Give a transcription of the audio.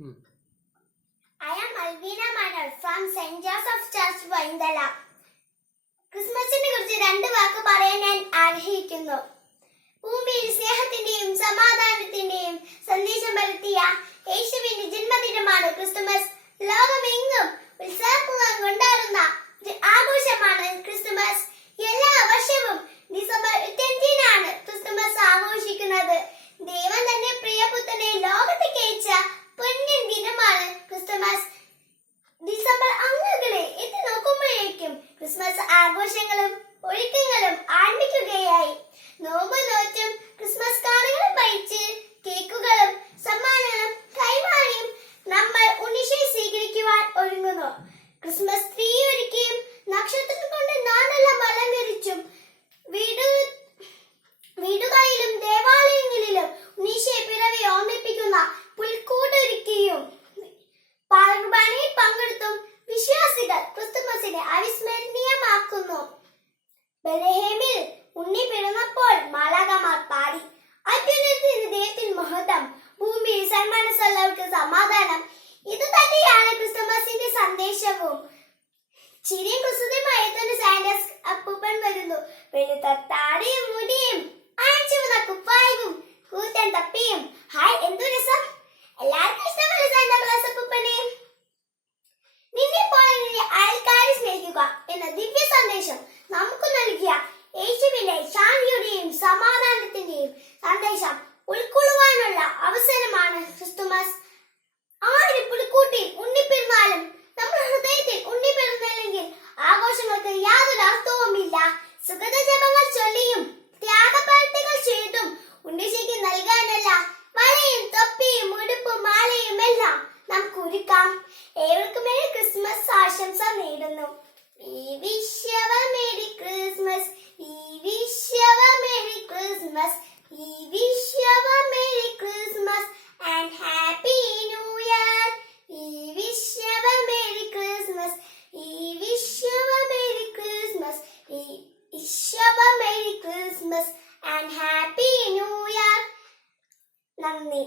I am Alvina Manor from St. Joseph's Church, Vaindala. ക്രിസ്മസിനെ കുറിച്ച് രണ്ട് വാക്ക് പറയാൻ ഞാൻ ആഗ്രഹിക്കുന്നു. ഭൂമിയിൽ സ്നേഹത്തിന്റെയും സമാധാനത്തിന്റെയും സന്ദേശം പരത്തിയ യേശുവിന്റെ ജന്മദിനമാണ് ക്രിസ്തുമസ്. ലോകമെങ്ങും ഉത്സവപൂർവ്വം കൊണ്ടാടുന്ന ഒരു ആഘോഷമാണ് ക്രിസ്തുമസ്. എല്ലാ വർഷവും ഡിസംബർ 25-നാണ് ക്രിസ്തുമസ് ആഘോഷിക്കുന്നത്. ദൈവം തന്റെ പ്രിയപുത്രനെ ലോകത്തേക്ക് അയച്ച പൊന്നിൻ ദിനമാണ് ക്രിസ്തുമസ്. ഡിസംബർ അങ്ങുകളെ എത്തി നോക്കുമ്പോഴേക്കും ക്രിസ്മസ് ആഘോഷങ്ങളും ഒരുക്കങ്ങളും ആരംഭിക്കുകയായി. നോമ്പ് നോറ്റും ക്രിസ്മസ് കാർഡുകളും പഴിച്ച് കേക്കുകളും സമ്മാനങ്ങളും കൈമാറിയും നമ്മൾ ഉണ്ണീശോയെ സ്വീകരിക്കുവാൻ ഒരുങ്ങുന്നു. ക്രിസ്മസ് ട്രീ ഒരുക്കിയും നക്ഷത്രം കൊണ്ട് നാടെല്ലാം അലങ്കരിച്ചും വീടുകളിലും ദേവാലയങ്ങളിലും ഉണ്ണീശോയെ പിറവി ഓർമ്മിപ്പിക്കുന്ന പുൽക്കൂടൊരുക്കിയും പാർബാനയിൽ പങ്കെടുത്തും വിശ്വാസികൾ ക്രിസ്തുമസിനെ അവിസ്മരണീയമാക്കുന്നു. ബെത്ലഹേമിൽ ഉണ്ണി പിറന്നപ്പോൾ മാലാഖമാർ പാടി, അത്യുന്നതത്തിന് ദൈവത്തിന് മഹത്വം, ഭൂമിയിൽ സന്മനസ്സുള്ളവർക്ക് സമാധാനം. ഇത് തന്നെയാണ് ക്രിസ്തുമസിന്റെ സന്ദേശവും. ചിരിയും കുസൃതിയുമായി എത്തുന്ന സാന്റാസ് അപ്പൂപ്പൻ വരുന്നു. വെളുത്ത താടിയും മുടിയും അയച്ചുവന്ന കുപ്പായവും കൂറ്റൻ തപ്പിയും. ഹായ്, എന്തു രസം! എല്ലാവർക്കും ഇഷ്ടമല്ല സാന്റാ ക്ലാസ് അപ്പൂപ്പനെ. നിന്നെ പോലെ നിന്നെ അയൽക്കാരെ സ്നേഹിക്കുക എന്ന ദിവ്യ സന്ദേശം നമുക്ക് നൽകിയ യേശുവിന്റെ ശാന്തിയുടെയും സമാധാനത്തിന്റെയും സന്ദേശം ഉൾക്കൊള്ളുവാനുള്ള അവസരമാണ് ക്രിസ്തുമസ്. ആര് പുൽക്കൂട്ടിൽ ഉണ്ണിപ്പിറന്നാലും നമ്മുടെ ഹൃദയത്തിൽ ഉണ്ണിപ്പിറന്നില്ലെങ്കിൽ ആഘോഷങ്ങൾക്ക് യാതൊരു അർത്ഥവുമില്ല. സുഗത ജപങ്ങൾ ചൊല്ലിയും ത്യാഗപ്രവൃത്തികൾ ചെയ്തും ഉണ്ണീശോയ്ക്ക് നൽകാനല്ല വളയും തൊപ്പിയും ഉടുപ്പും മാലയും എല്ലാം നമുക്ക് ഒരുക്കാം. ഏവർക്കും മേരി ക്രിസ്മസ് ആശംസ നേടുന്നു. We wish you a Merry Christmas. We wish you a Merry Christmas. We wish you a Merry Christmas and Happy New Year. We wish you a Merry Christmas. We wish you a Merry Christmas. We wish you a Merry Christmas and Happy New Year. നന്ദി.